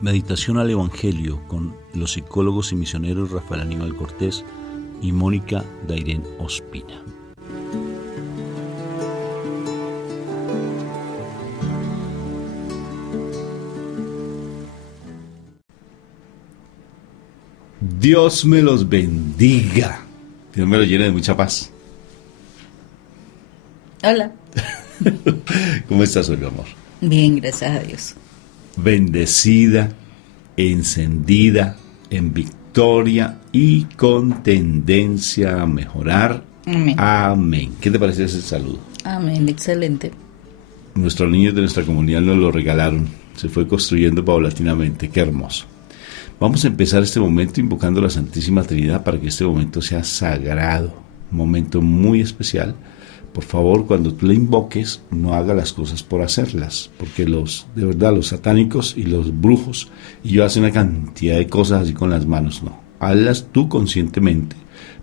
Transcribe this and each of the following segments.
Meditación al Evangelio con los psicólogos y misioneros Rafael Aníbal Cortés y Mónica Dairén Ospina. Dios me los bendiga. Dios me los llene de mucha paz. Hola. ¿Cómo estás hoy, mi amor? Bien, gracias a Dios. Bendecida, encendida, en victoria y con tendencia a mejorar. Amén. Amén. ¿Qué te parece ese saludo? Amén, excelente. Nuestros niños de nuestra comunidad nos lo regalaron. Se fue construyendo paulatinamente. Qué hermoso. Vamos a empezar este momento invocando a la Santísima Trinidad para que este momento sea sagrado. Un momento muy especial. Por favor, cuando tú le invoques, no haga las cosas por hacerlas, porque los satánicos y los brujos y yo hacen una cantidad de cosas así con las manos, no. Hazlas tú conscientemente,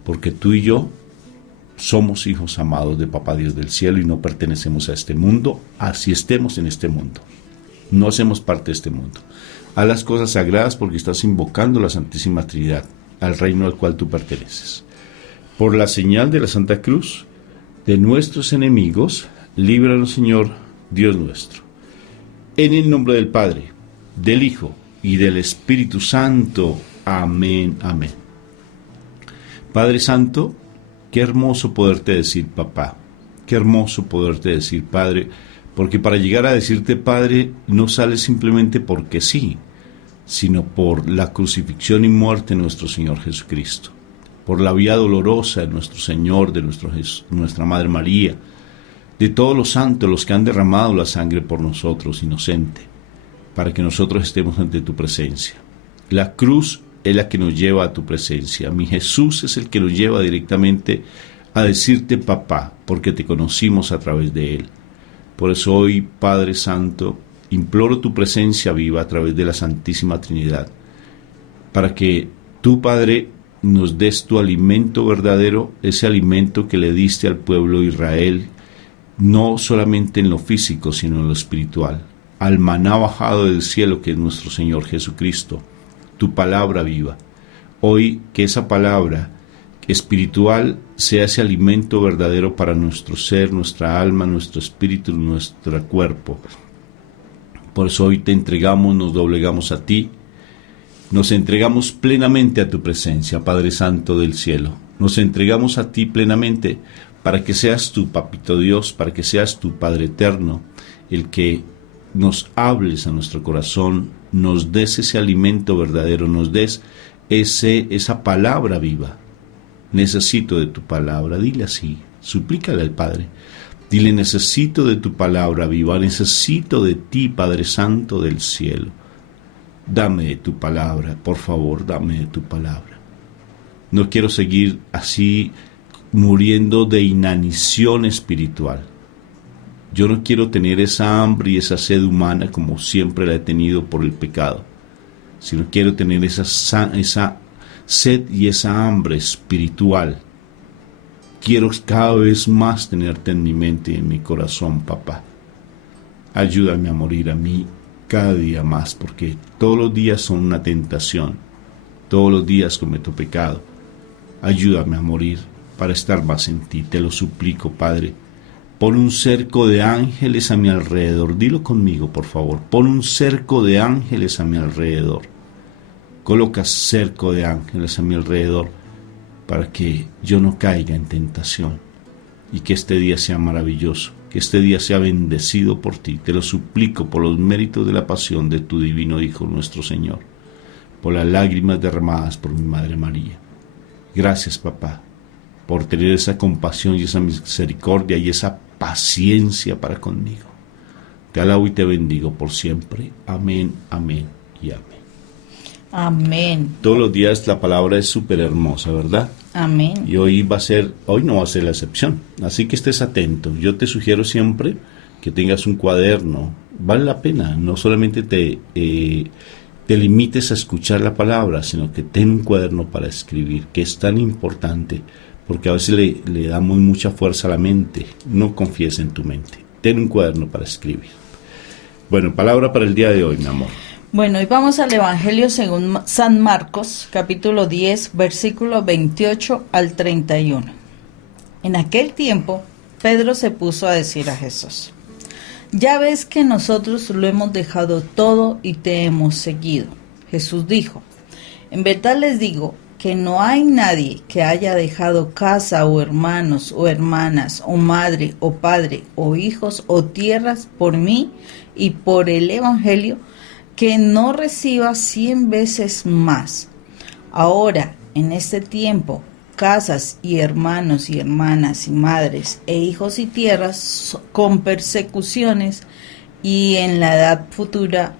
porque tú y yo somos hijos amados de Papá Dios del cielo y no pertenecemos a este mundo, así estemos en este mundo. No hacemos parte de este mundo. Haz las cosas sagradas porque estás invocando a la Santísima Trinidad, al reino al cual tú perteneces. Por la señal de la Santa Cruz, de nuestros enemigos, líbranos, Señor, Dios nuestro. En el nombre del Padre, del Hijo y del Espíritu Santo. Amén, amén. Padre Santo, qué hermoso poderte decir papá, qué hermoso poderte decir Padre, porque para llegar a decirte Padre no sale simplemente porque sí, sino por la crucifixión y muerte de nuestro Señor Jesucristo. Por la vía dolorosa de nuestro Señor, de nuestra Madre María, de todos los santos, los que han derramado la sangre por nosotros, inocente, para que nosotros estemos ante tu presencia. La cruz es la que nos lleva a tu presencia. Mi Jesús es el que nos lleva directamente a decirte papá, porque te conocimos a través de él. Por eso hoy, Padre Santo, imploro tu presencia viva a través de la Santísima Trinidad, para que tú, Padre, nos des tu alimento verdadero, ese alimento que le diste al pueblo de Israel, no solamente en lo físico, sino en lo espiritual, al maná bajado del cielo que es nuestro Señor Jesucristo, tu palabra viva. Hoy que esa palabra espiritual sea ese alimento verdadero para nuestro ser, nuestra alma, nuestro espíritu, nuestro cuerpo. Por eso hoy te entregamos, nos doblegamos a ti, nos entregamos plenamente a tu presencia, Padre Santo del cielo. Nos entregamos a ti plenamente para que seas tu Papito Dios, para que seas tu Padre eterno, el que nos hables a nuestro corazón, nos des ese alimento verdadero, nos des esa palabra viva. Necesito de tu palabra, dile así, suplícale al Padre. Dile, necesito de tu palabra viva, necesito de ti, Padre Santo del cielo. Dame de tu palabra, por favor, dame de tu palabra. No quiero seguir así muriendo de inanición espiritual. Yo no quiero tener esa hambre y esa sed humana como siempre la he tenido por el pecado, sino quiero tener esa sed y esa hambre espiritual. Quiero cada vez más tenerte en mi mente y en mi corazón, papá. Ayúdame a morir a mí cada día más, porque todos los días son una tentación, todos los días cometo pecado. Ayúdame a morir para estar más en ti, te lo suplico, Padre. Pon un cerco de ángeles a mi alrededor, dilo conmigo, por favor. Pon un cerco de ángeles a mi alrededor. Coloca cerco de ángeles a mi alrededor para que yo no caiga en tentación y que este día sea maravilloso. Que este día sea bendecido por ti, te lo suplico por los méritos de la pasión de tu divino Hijo nuestro Señor, por las lágrimas derramadas por mi Madre María. Gracias, papá, por tener esa compasión y esa misericordia y esa paciencia para conmigo. Te alabo y te bendigo por siempre. Amén, amén y amén. Amén. Todos los días la palabra es súper hermosa, ¿verdad? Amén. Y hoy no va a ser la excepción, así que estés atento. Yo te sugiero siempre que tengas un cuaderno, vale la pena, no solamente te limites a escuchar la palabra, sino que ten un cuaderno para escribir, que es tan importante, porque a veces le damos mucha fuerza a la mente. No confíes en tu mente, ten un cuaderno para escribir. Bueno, palabra para el día de hoy, mi amor. Bueno, hoy vamos al Evangelio según San Marcos, capítulo 10, versículo 28 al 31. En aquel tiempo, Pedro se puso a decir a Jesús: ya ves que nosotros lo hemos dejado todo y te hemos seguido. Jesús dijo: en verdad les digo que no hay nadie que haya dejado casa o hermanos o hermanas o madre o padre o hijos o tierras por mí y por el Evangelio que no reciba 100 veces más. Ahora, en este tiempo, casas y hermanos y hermanas y madres e hijos y tierras con persecuciones, y en la edad futura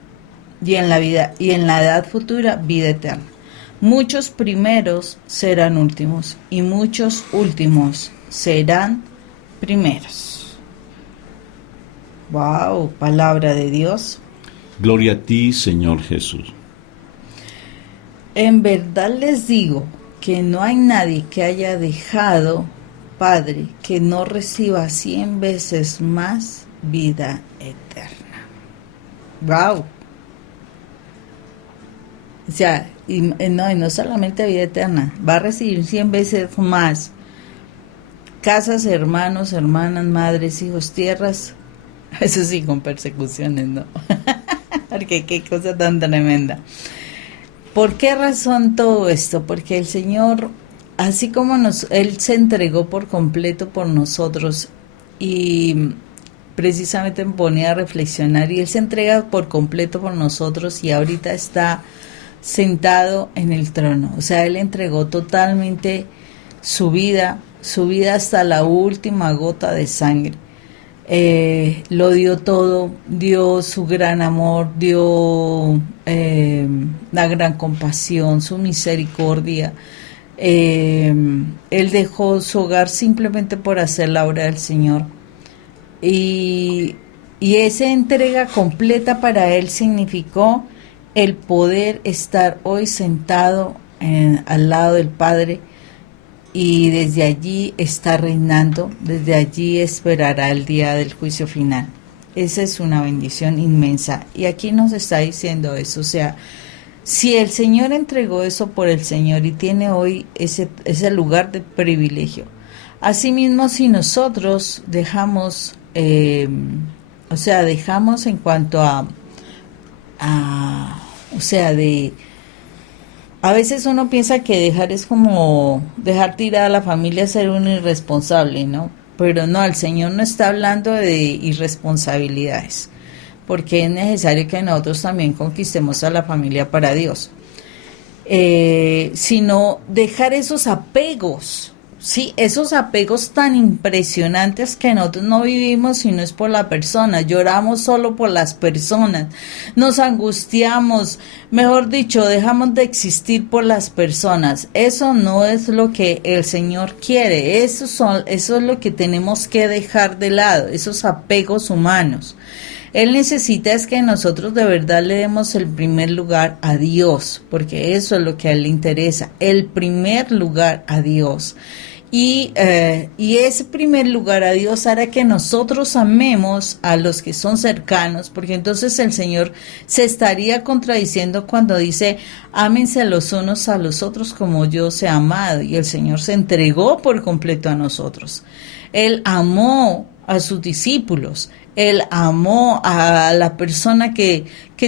vida eterna. Muchos primeros serán últimos y muchos últimos serán primeros. Wow, palabra de Dios. Gloria a ti, Señor Jesús. En verdad les digo que no hay nadie que haya dejado Padre que no reciba 100 veces más vida eterna. Wow. O sea, y no solamente vida eterna, va a recibir 100 veces más casas, hermanos, hermanas, madres, hijos, tierras. Eso sí, con persecuciones, ¿no? Porque qué cosa tan tremenda. ¿Por qué razón todo esto? Porque el Señor, así como Él se entregó por completo por nosotros, y precisamente me ponía a reflexionar, y Él se entrega por completo por nosotros y ahorita está sentado en el trono. O sea, Él entregó totalmente su vida hasta la última gota de sangre. Lo dio todo, dio su gran amor, dio la gran compasión, su misericordia. Él dejó su hogar simplemente por hacer la obra del Señor. Y esa entrega completa para Él significó el poder estar hoy sentado al lado del Padre, y desde allí está reinando, desde allí esperará el día del juicio final. Esa es una bendición inmensa. Y aquí nos está diciendo eso. O sea, si el Señor entregó eso por el Señor y tiene hoy ese lugar de privilegio, asimismo si nosotros dejamos, dejamos en cuanto a veces uno piensa que dejar es como dejar tirada a la familia, ser un irresponsable, ¿no? Pero no, el Señor no está hablando de irresponsabilidades, porque es necesario que nosotros también conquistemos a la familia para Dios, sino dejar esos apegos, ¿sí? Esos apegos tan impresionantes que nosotros no vivimos si no es por la persona. Lloramos solo por las personas, nos angustiamos, mejor dicho, dejamos de existir por las personas. Eso no es lo que el Señor quiere. Eso es lo que tenemos que dejar de lado, esos apegos humanos. Él necesita es que nosotros de verdad le demos el primer lugar a Dios, porque eso es lo que a Él le interesa, el primer lugar a Dios. Y ese primer lugar a Dios hará que nosotros amemos a los que son cercanos, porque entonces el Señor se estaría contradiciendo cuando dice: ámense los unos a los otros como yo os he amado. Y el Señor se entregó por completo a nosotros. Él amó a sus discípulos. Él amó a la persona que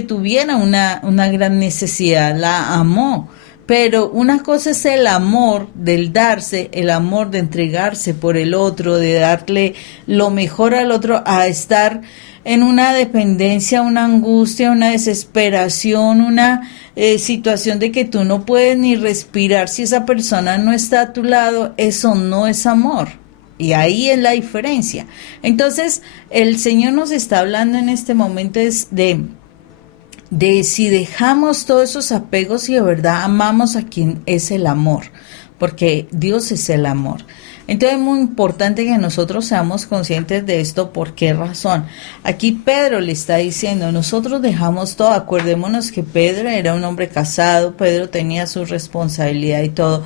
tuviera una gran necesidad, la amó. Pero una cosa es el amor del darse, el amor de entregarse por el otro, de darle lo mejor al otro, a estar en una dependencia, una angustia, una desesperación, una situación de que tú no puedes ni respirar si esa persona no está a tu lado. Eso no es amor. Y ahí es la diferencia. Entonces, el Señor nos está hablando en este momento de si dejamos todos esos apegos y de verdad amamos a quien es el amor, porque Dios es el amor. Entonces es muy importante que nosotros seamos conscientes de esto. ¿Por qué razón? Aquí Pedro le está diciendo, nosotros dejamos todo. Acordémonos que Pedro era un hombre casado, Pedro tenía su responsabilidad y todo,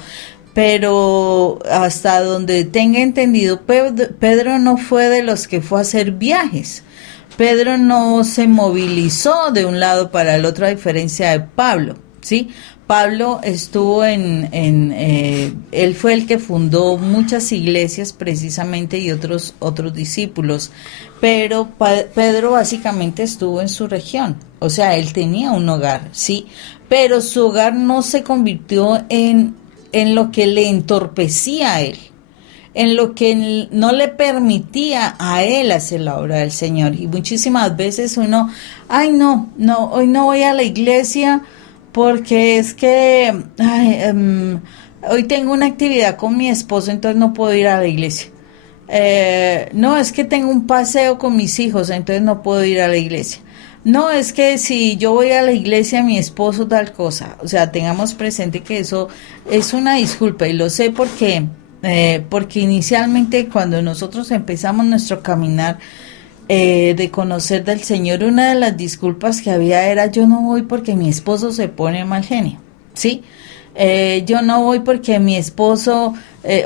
pero hasta donde tenga entendido, Pedro no fue de los que fue a hacer viajes. Pedro no se movilizó de un lado para el otro a diferencia de Pablo, ¿sí? Pablo estuvo él fue el que fundó muchas iglesias precisamente y otros discípulos, pero Pedro básicamente estuvo en su región, o sea, él tenía un hogar, ¿sí? Pero su hogar no se convirtió en lo que le entorpecía a él, en lo que no le permitía a él hacer la obra del Señor. Y muchísimas veces uno, ay no, hoy no voy a la iglesia porque es que hoy tengo una actividad con mi esposo, entonces no puedo ir a la iglesia. No, es que tengo un paseo con mis hijos, entonces no puedo ir a la iglesia. No, es que si yo voy a la iglesia, mi esposo tal cosa. O sea, tengamos presente que eso es una disculpa, y lo sé porque inicialmente cuando nosotros empezamos nuestro caminar de conocer del Señor, una de las disculpas que había era: yo no voy porque mi esposo se pone mal genio, ¿sí? Yo no voy porque mi esposo,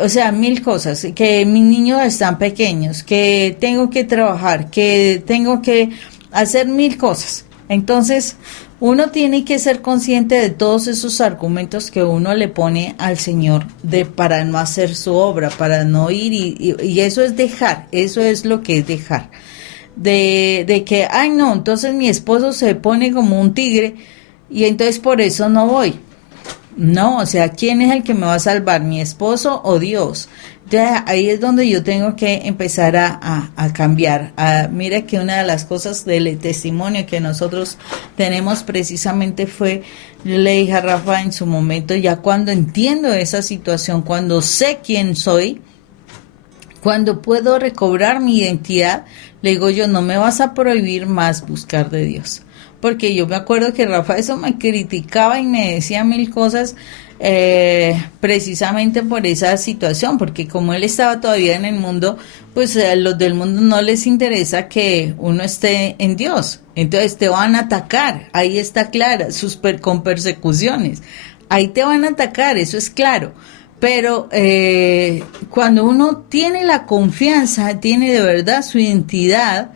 o sea, mil cosas, que mis niños están pequeños, que tengo que trabajar, que tengo que hacer mil cosas. Entonces, uno tiene que ser consciente de todos esos argumentos que uno le pone al Señor para no hacer su obra, para no ir, y eso es dejar, eso es lo que es dejar. De que, ay no, entonces mi esposo se pone como un tigre y entonces por eso no voy. No, o sea, ¿quién es el que me va a salvar? ¿Mi esposo o Dios? Ya, ahí es donde yo tengo que empezar a cambiar. Mira que una de las cosas del testimonio que nosotros tenemos precisamente fue, yo le dije a Rafa en su momento, ya cuando entiendo esa situación, cuando sé quién soy, cuando puedo recobrar mi identidad, le digo yo: no me vas a prohibir más buscar de Dios. Porque yo me acuerdo que Rafa eso me criticaba y me decía mil cosas precisamente por esa situación, porque como él estaba todavía en el mundo, pues a los del mundo no les interesa que uno esté en Dios. Entonces te van a atacar, ahí está claro, con persecuciones. Ahí te van a atacar, eso es claro. Pero cuando uno tiene la confianza, tiene de verdad su identidad,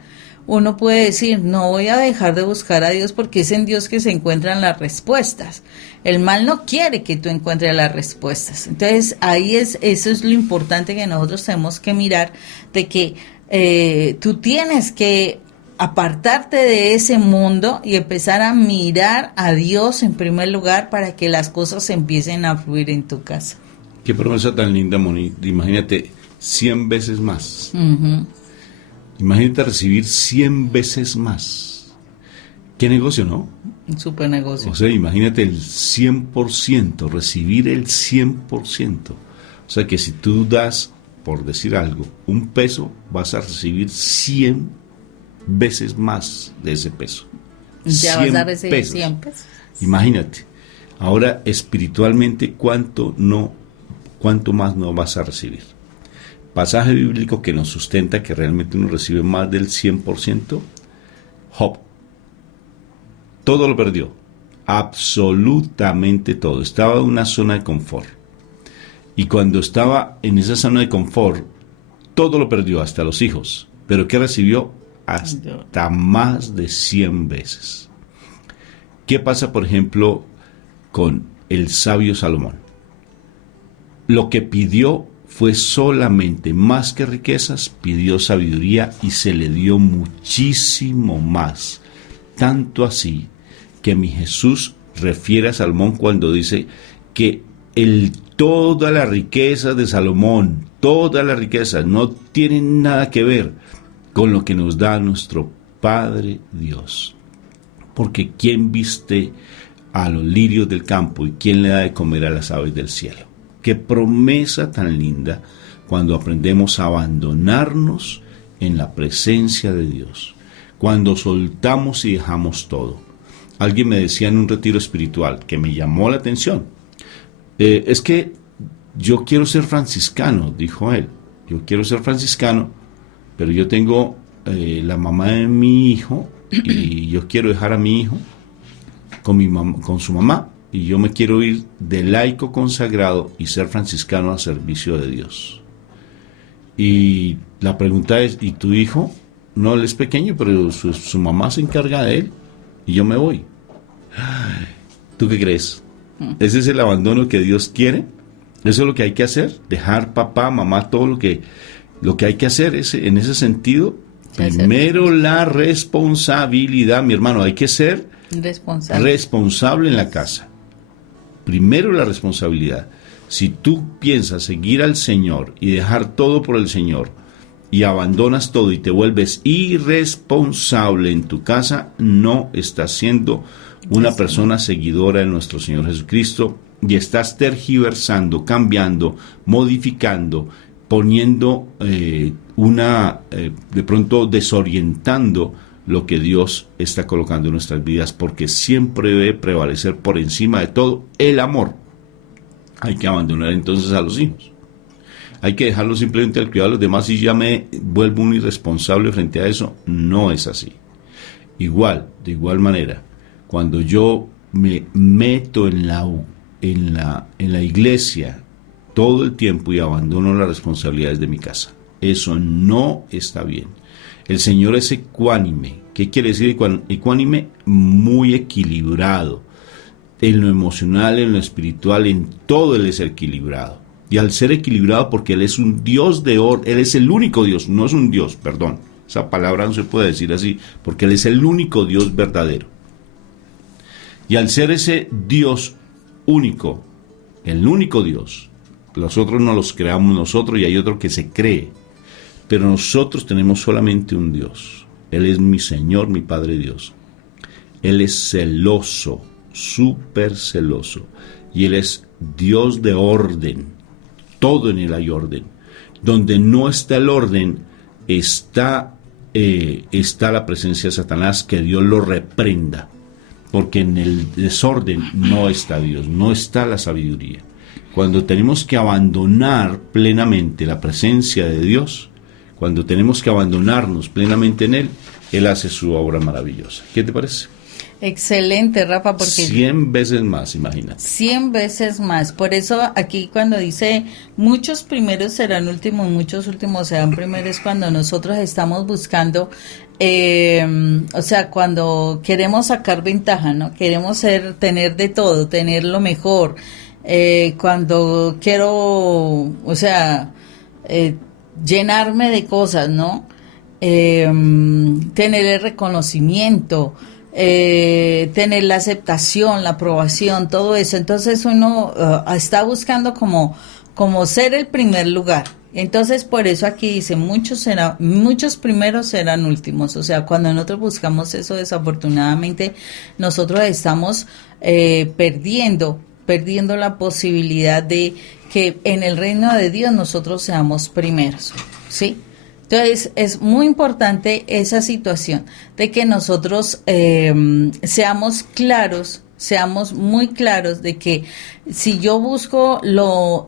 uno puede decir: no voy a dejar de buscar a Dios, porque es en Dios que se encuentran las respuestas. El mal no quiere que tú encuentres las respuestas. Entonces eso es lo importante que nosotros tenemos que mirar, de que tú tienes que apartarte de ese mundo y empezar a mirar a Dios en primer lugar para que las cosas empiecen a fluir en tu casa. Qué promesa tan linda, Moni. Imagínate 100 veces más. Uh-huh. Imagínate recibir 100 veces más. ¿Qué negocio, no? Un super negocio. O sea, imagínate el 100%, recibir el 100%. O sea que si tú das, por decir algo, un peso, vas a recibir 100 veces más de ese peso. Ya vas a recibir 100 pesos. Imagínate. Ahora, espiritualmente, ¿cuánto más no vas a recibir? Pasaje bíblico que nos sustenta que realmente uno recibe más del 100%. Job. Todo lo perdió. Absolutamente todo. Estaba en una zona de confort. Y cuando estaba en esa zona de confort, todo lo perdió, hasta los hijos. ¿Pero qué recibió? Hasta más de 100 veces. ¿Qué pasa, por ejemplo, con el sabio Salomón? Lo que pidió fue solamente, más que riquezas, pidió sabiduría y se le dio muchísimo más. Tanto así que mi Jesús refiere a Salomón cuando dice que toda la riqueza de Salomón, toda la riqueza, no tiene nada que ver con lo que nos da nuestro Padre Dios. Porque ¿quién viste a los lirios del campo y quién le da de comer a las aves del cielo? Qué promesa tan linda cuando aprendemos a abandonarnos en la presencia de Dios, cuando soltamos y dejamos todo. Alguien me decía en un retiro espiritual que me llamó la atención, es que yo quiero ser franciscano, dijo él. Yo quiero ser franciscano, pero yo tengo la mamá de mi hijo y yo quiero dejar a mi hijo con su mamá. Y yo me quiero ir de laico consagrado y ser franciscano a servicio de Dios. Y la pregunta es, ¿y tu hijo? no, él es pequeño, pero su mamá se encarga de él y yo me voy. Ay, ¿tú qué crees? ¿Ese es el abandono que Dios quiere? ¿Eso es lo que hay que hacer? Dejar papá, mamá, todo lo que hay que hacer es, en ese sentido, primero la responsabilidad, mi hermano, hay que ser responsable en la casa. Primero la responsabilidad. Si tú piensas seguir al Señor y dejar todo por el Señor y abandonas todo y te vuelves irresponsable en tu casa, no estás siendo una persona seguidora de nuestro Señor Jesucristo y estás tergiversando, cambiando, modificando, poniendo de pronto desorientando lo que Dios está colocando en nuestras vidas, porque siempre debe prevalecer por encima de todo el amor. Hay que abandonar entonces a los hijos. Hay que dejarlos simplemente al cuidado de los demás y ya me vuelvo un irresponsable frente a eso. No es así. De igual manera, cuando yo me meto en la iglesia todo el tiempo y abandono las responsabilidades de mi casa, eso no está bien. El Señor es ecuánime. ¿Qué quiere decir ecuánime? Muy equilibrado. En lo emocional, en lo espiritual, en todo Él es equilibrado. Y al ser equilibrado, porque Él es un Dios de orden, Él es el único Dios, no es un Dios, perdón. Esa palabra no se puede decir así, porque Él es el único Dios verdadero. Y al ser ese Dios único, el único Dios, los otros no los creamos nosotros y hay otro que se cree. Pero nosotros tenemos solamente un Dios. Él es mi Señor, mi Padre Dios. Él es celoso, súper celoso. Y Él es Dios de orden. Todo en Él hay orden. Donde no está el orden, está la presencia de Satanás, que Dios lo reprenda. Porque en el desorden no está Dios, no está la sabiduría. Cuando tenemos que abandonar plenamente la presencia de Dios, cuando tenemos que abandonarnos plenamente en Él, Él hace su obra maravillosa. ¿Qué te parece? Excelente, Rafa, porque 100 veces más, imagínate. 100 veces más. Por eso aquí cuando dice muchos primeros serán últimos, muchos últimos serán primeros, cuando nosotros estamos buscando, o sea, cuando queremos sacar ventaja, ¿no? Queremos tener de todo, tener lo mejor. Cuando quiero, o sea, llenarme de cosas, ¿no? Tener el reconocimiento, tener la aceptación, la aprobación, todo eso. Entonces uno está buscando como ser el primer lugar. Entonces por eso aquí dice muchos primeros serán últimos. O sea, cuando nosotros buscamos eso, desafortunadamente nosotros estamos perdiendo la posibilidad de que en el reino de Dios nosotros seamos primeros, ¿sí? Entonces es muy importante esa situación de que nosotros seamos muy claros de que si yo busco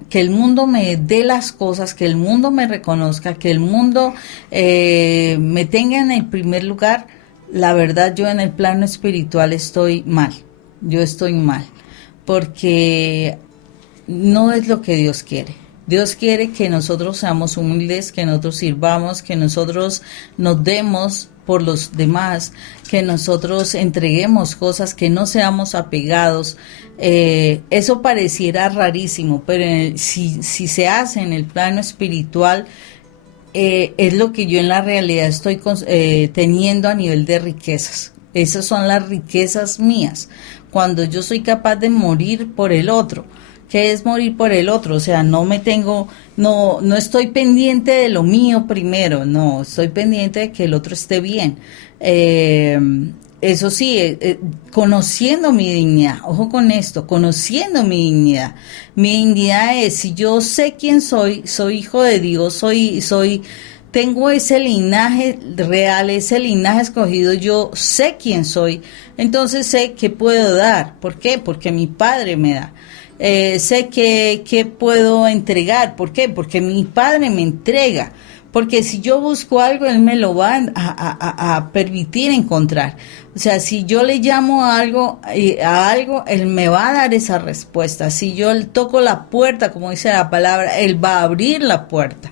que el mundo me dé las cosas, que el mundo me reconozca, que el mundo me tenga en el primer lugar, la verdad yo en el plano espiritual estoy mal, porque no es lo que Dios quiere. Dios quiere que nosotros seamos humildes, que nosotros sirvamos, que nosotros nos demos por los demás, que nosotros entreguemos cosas, que no seamos apegados. Eso pareciera rarísimo, pero si se hace en el plano espiritual, es lo que yo en la realidad estoy teniendo a nivel de riquezas. Esas son las riquezas mías. Cuando yo soy capaz de morir por el otro. ¿Qué es morir por el otro? O sea, no estoy pendiente de lo mío primero, no, estoy pendiente de que el otro esté bien. Eso sí, conociendo mi dignidad, ojo con esto, conociendo mi dignidad. Mi dignidad es, si yo sé quién soy hijo de Dios, tengo ese linaje real, ese linaje escogido, yo sé quién soy, entonces sé qué puedo dar. ¿Por qué? Porque mi Padre me da. Sé que puedo entregar. ¿Por qué? Porque mi Padre me entrega. Porque si yo busco algo, Él me lo va a permitir encontrar. O sea, si yo le llamo a algo, Él me va a dar esa respuesta. Si yo toco la puerta, como dice la palabra, Él va a abrir la puerta.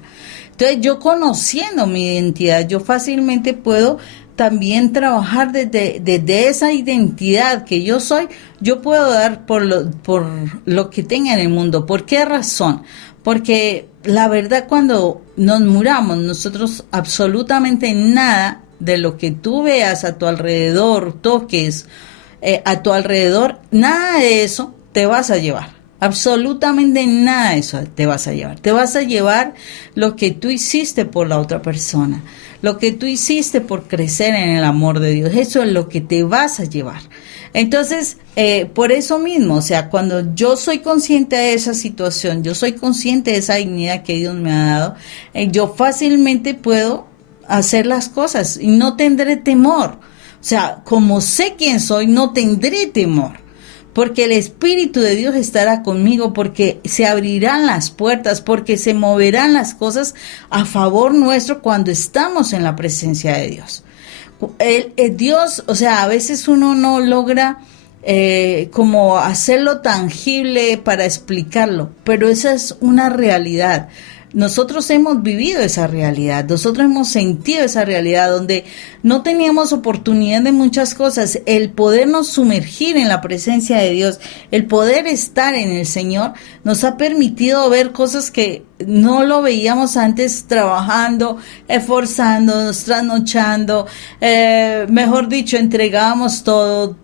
Entonces yo conociendo mi identidad, yo fácilmente puedo también trabajar desde esa identidad que yo soy, yo puedo dar por lo que tenga en el mundo. ¿Por qué razón? Porque la verdad, cuando nos muramos, nosotros absolutamente nada de lo que tú veas a tu alrededor, toques a tu alrededor, nada de eso te vas a llevar. Absolutamente nada de eso te vas a llevar. Te vas a llevar lo que tú hiciste por la otra persona, lo que tú hiciste por crecer en el amor de Dios. Eso es lo que te vas a llevar. Entonces, por eso mismo, o sea, cuando yo soy consciente de esa situación, yo soy consciente de esa dignidad que Dios me ha dado, yo fácilmente puedo hacer las cosas y no tendré temor. O sea, como sé quién soy, no tendré temor. Porque el Espíritu de Dios estará conmigo, porque se abrirán las puertas, porque se moverán las cosas a favor nuestro cuando estamos en la presencia de Dios. Dios, o sea, a veces uno no logra como hacerlo tangible para explicarlo, pero esa es una realidad. Nosotros hemos vivido esa realidad, nosotros hemos sentido esa realidad donde no teníamos oportunidad de muchas cosas. El podernos sumergir en la presencia de Dios, el poder estar en el Señor, nos ha permitido ver cosas que no lo veíamos antes, trabajando, esforzándonos, trasnochando, mejor dicho, entregábamos todo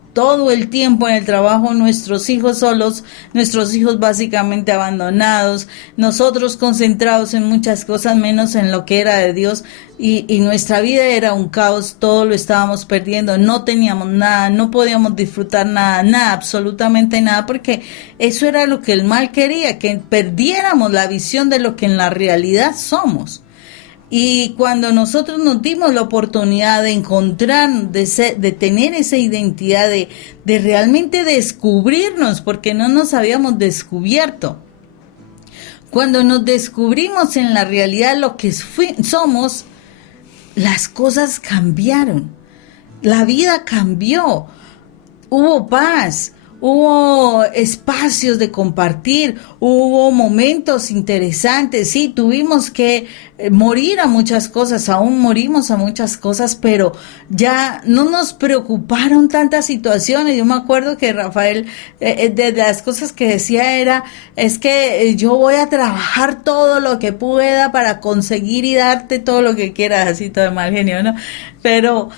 el tiempo en el trabajo, nuestros hijos solos, nuestros hijos básicamente abandonados, nosotros concentrados en muchas cosas menos en lo que era de Dios, y nuestra vida era un caos, todo lo estábamos perdiendo, no teníamos nada, no podíamos disfrutar nada, absolutamente nada, porque eso era lo que el mal quería, que perdiéramos la visión de lo que en la realidad somos. Y cuando nosotros nos dimos la oportunidad de encontrar, de tener esa identidad, de realmente descubrirnos, porque no nos habíamos descubierto. Cuando nos descubrimos en la realidad lo que somos, las cosas cambiaron. La vida cambió. Hubo paz. Hubo espacios de compartir, hubo momentos interesantes, sí, tuvimos que morir a muchas cosas, aún morimos a muchas cosas, pero ya no nos preocuparon tantas situaciones. Yo me acuerdo que Rafael, de las cosas que decía es que yo voy a trabajar todo lo que pueda para conseguir y darte todo lo que quieras, así todo de mal genio, ¿no? Pero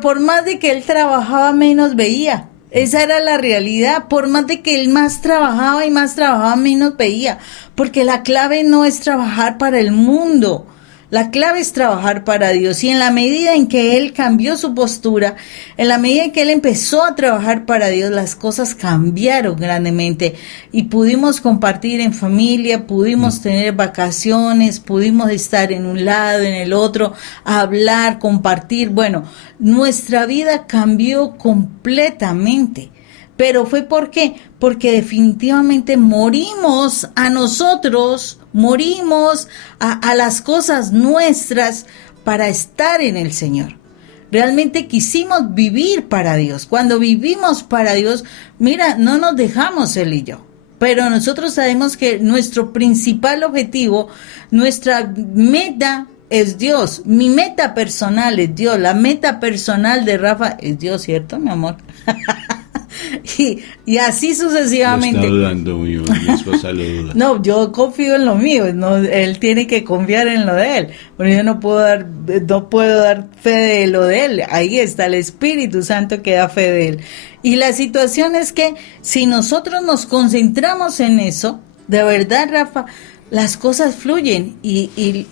por más de que él trabajaba, menos veía. Esa era la realidad. Por más de que él más trabajaba, menos veía. Porque la clave no es trabajar para el mundo. La clave es trabajar para Dios. Y en la medida en que él cambió su postura, en la medida en que él empezó a trabajar para Dios, las cosas cambiaron grandemente. Y pudimos compartir en familia, pudimos tener vacaciones, pudimos estar en un lado, en el otro, hablar, compartir. Bueno, nuestra vida cambió completamente. Pero fue ¿por qué? Porque definitivamente morimos a nosotros, morimos a las cosas nuestras para estar en el Señor. Realmente quisimos vivir para Dios. Cuando vivimos para Dios, mira, no nos dejamos él y yo. Pero nosotros sabemos que nuestro principal objetivo, nuestra meta es Dios. Mi meta personal es Dios. La meta personal de Rafa es Dios, ¿cierto, mi amor? Y así sucesivamente. Lo está dudando, mi esposa lo duda. No, yo confío en lo mío, no, él tiene que confiar en lo de él. Bueno, yo no puedo dar fe de lo de él. Ahí está el Espíritu Santo que da fe de él. Y la situación es que si nosotros nos concentramos en eso, de verdad, Rafa, las cosas fluyen y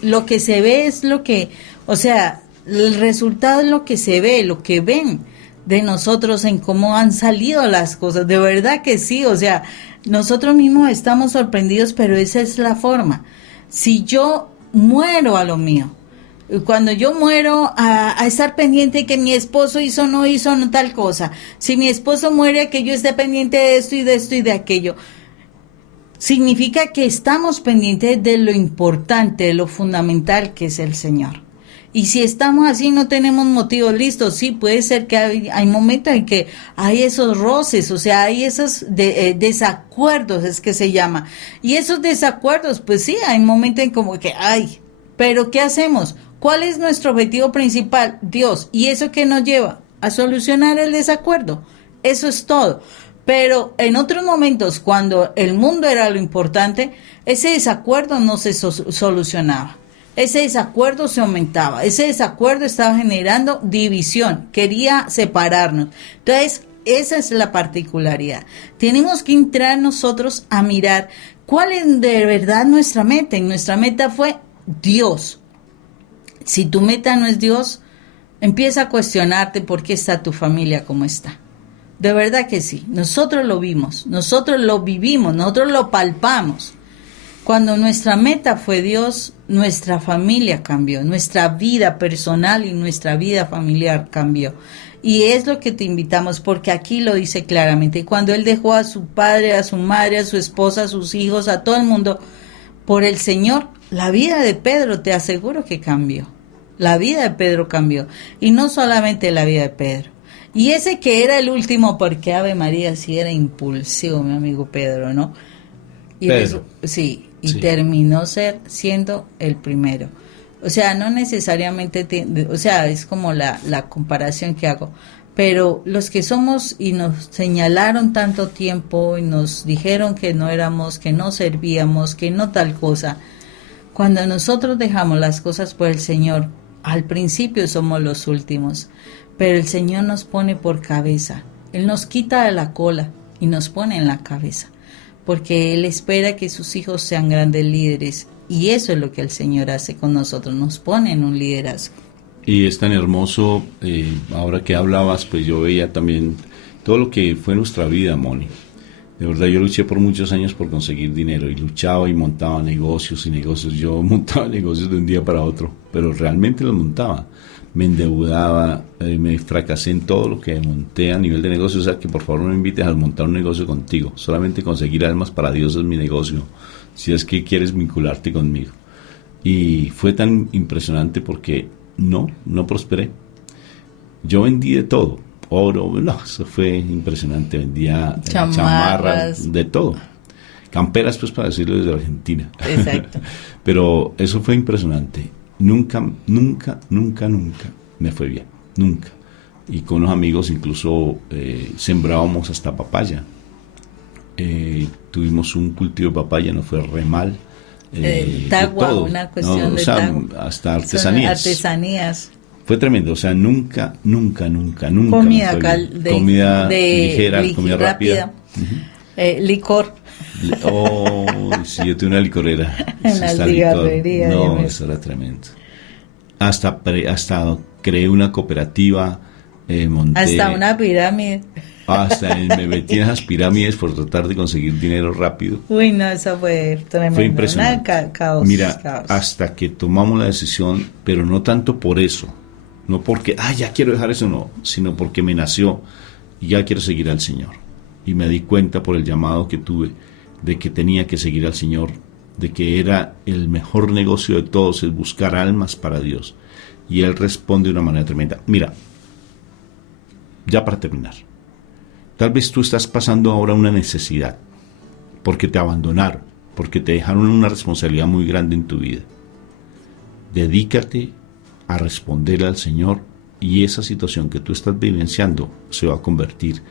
lo que se ve es lo que, o sea, el resultado es lo que se ve, lo que ven de nosotros en cómo han salido las cosas. De verdad que sí, o sea, nosotros mismos estamos sorprendidos, pero esa es la forma. Si yo muero a lo mío, cuando yo muero a estar pendiente que mi esposo hizo no tal cosa, si mi esposo muere, que yo esté pendiente de esto y de esto y de aquello, significa que estamos pendientes de lo importante, de lo fundamental que es el Señor. Y si estamos así, no tenemos motivos listos. Sí, puede ser que hay momentos en que hay esos roces, o sea, hay esos desacuerdos, es que se llama. Y esos desacuerdos, pues sí, hay momentos en como que, ay, pero ¿qué hacemos? ¿Cuál es nuestro objetivo principal? Dios. ¿Y eso qué nos lleva? A solucionar el desacuerdo. Eso es todo. Pero en otros momentos, cuando el mundo era lo importante, ese desacuerdo no se solucionaba. Ese desacuerdo se aumentaba, ese desacuerdo estaba generando división, quería separarnos. Entonces, esa es la particularidad. Tenemos que entrar nosotros a mirar cuál es de verdad nuestra meta. Y nuestra meta fue Dios. Si tu meta no es Dios, empieza a cuestionarte por qué está tu familia como está. De verdad que sí, nosotros lo vimos, nosotros lo vivimos, nosotros lo palpamos. Cuando nuestra meta fue Dios, nuestra familia cambió, nuestra vida personal y nuestra vida familiar cambió. Y es lo que te invitamos, porque aquí lo dice claramente. Cuando Él dejó a su padre, a su madre, a su esposa, a sus hijos, a todo el mundo, por el Señor, la vida de Pedro, te aseguro que cambió. La vida de Pedro cambió. Y no solamente la vida de Pedro. Y ese que era el último, porque Ave María sí era impulsivo, mi amigo Pedro, ¿no? Y Pedro. Sí. Y Sí. terminó siendo el primero. O sea, no necesariamente, o sea, es como la comparación que hago. Pero los que somos y nos señalaron tanto tiempo y nos dijeron que no éramos, que no servíamos, que no tal cosa, cuando nosotros dejamos las cosas por el Señor, al principio somos los últimos, pero el Señor nos pone por cabeza. Él nos quita de la cola y nos pone en la cabeza. Porque Él espera que sus hijos sean grandes líderes, y eso es lo que el Señor hace con nosotros, nos pone en un liderazgo. Y es tan hermoso, ahora que hablabas, pues yo veía también todo lo que fue nuestra vida, Moni. De verdad, yo luché por muchos años por conseguir dinero, y luchaba y montaba negocios y negocios. Yo montaba negocios de un día para otro, pero realmente los montaba. Me endeudaba, me fracasé en todo lo que monté a nivel de negocio. O sea, que por favor no me invites a montar un negocio contigo. Solamente conseguir almas para Dios es mi negocio, si es que quieres vincularte conmigo. Y fue tan impresionante porque no prosperé. Yo vendí de todo, oro, no, eso fue impresionante. Vendía chamarras, de todo. Camperas, pues, para decirlo, desde Argentina. Exacto. Pero eso fue impresionante. Nunca me fue bien, nunca. Y con unos amigos incluso sembrábamos hasta papaya. Tuvimos un cultivo de papaya, nos fue re mal. Tagua, de todo, una cuestión ¿no? de o sea, tagua. hasta artesanías. Artesanías. Fue tremendo, o sea, nunca. Comida, comida ligera, comida rápida. Licor. Sí, yo tuve una licorera. En la cigarrería. No, eso era tremendo. Hasta creé una cooperativa, monté. Hasta una pirámide. Me metí en esas pirámides por tratar de conseguir dinero rápido. Uy, no, eso fue tremendo. Fue impresionante. Caos. Mira, caos. hasta que tomamos la decisión, pero no tanto por eso, no porque, ya quiero dejar eso, no, sino porque me nació y ya quiero seguir al Señor. Y me di cuenta por el llamado que tuve de que tenía que seguir al Señor, de que era el mejor negocio de todos, es buscar almas para Dios. Y Él responde de una manera tremenda. Mira, ya para terminar, tal vez tú estás pasando ahora una necesidad, porque te abandonaron, porque te dejaron una responsabilidad muy grande en tu vida. Dedícate a responder al Señor, y esa situación que tú estás vivenciando se va a convertir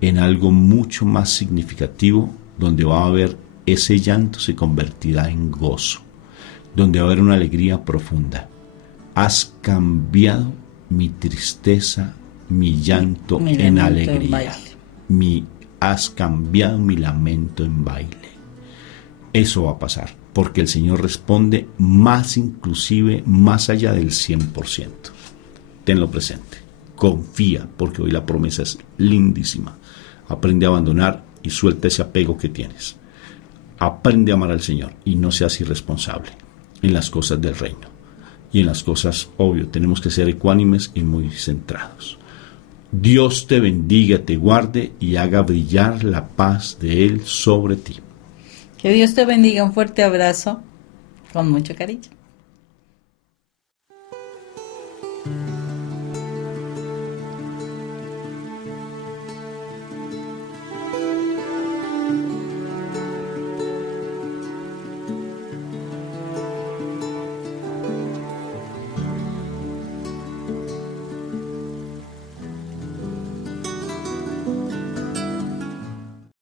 en algo mucho más significativo, donde va a haber ese llanto se convertirá en gozo, donde va a haber una alegría profunda. Has cambiado mi tristeza, mi llanto en alegría. Has cambiado mi lamento en baile. Eso va a pasar, porque el Señor responde más, inclusive más allá del 100%. Tenlo presente, confía, porque hoy la promesa es lindísima. Aprende a abandonar y suelta ese apego que tienes. Aprende a amar al Señor y no seas irresponsable en las cosas del reino. Y en las cosas, obvio, tenemos que ser ecuánimes y muy centrados. Dios te bendiga, te guarde y haga brillar la paz de Él sobre ti. Que Dios te bendiga. Un fuerte abrazo con mucho cariño.